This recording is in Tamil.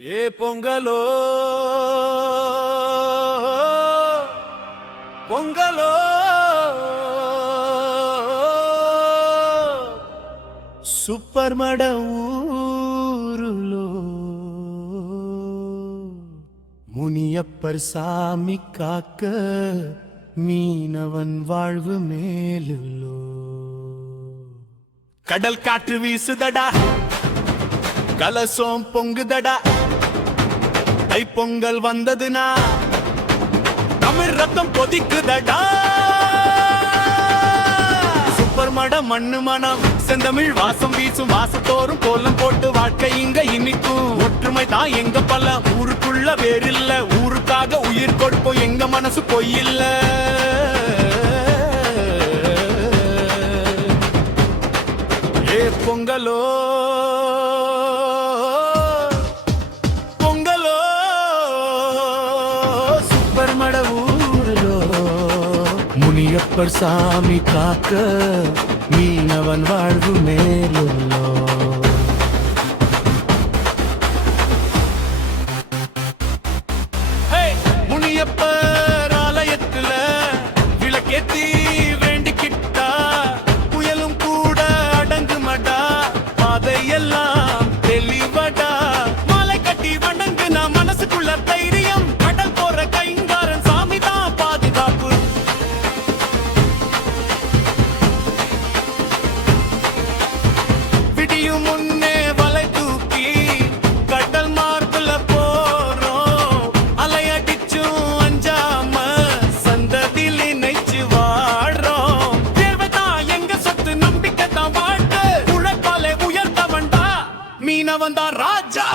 ఏ పొంగలో పొంగలో సూపర్ మడ ఊరులో முனியப்பர் சாமி காக்க மீனவன் வாழ்வு மேலுள்ளோ கடல் காற்று வீசுதடா கலசம் பொங்குதடா. தைப்பொங்கல் வந்ததுனா தமிழ் ரத்தம் கொதிக்குதடா. சூப்பர் மட மண்ணு மனம் செந்தமிழ் வாசம் வீசும் வாசத்தோறும் கோலம் போட்டு வாழ்க்கை இங்க இனிக்கும். ஒற்றுமை தான் எங்க பல ஊருக்குள்ள வேறில்ல. ஊருக்காக உயிர் கொடுப்போம் எங்க மனசு பொய்யில்ல. ஏ பொங்கலோ ஊரலோ முனியப்பர் சாமி காக்க மீனவன் வாழ்வு மேலுள்ளோ விடியும் முன்னே வலை தூக்கி கடல் மார்புல போறோம். அலையடிச்சும் அஞ்சாம சந்ததியில் இணைச்சு வாடுறோம் தேவைதான் எங்க சொத்து நம்பிக்கை தான் வாழ்க்கை. உழைப்பாலே உயர்த்தவன்டா மீனவன் தான் ராஜா.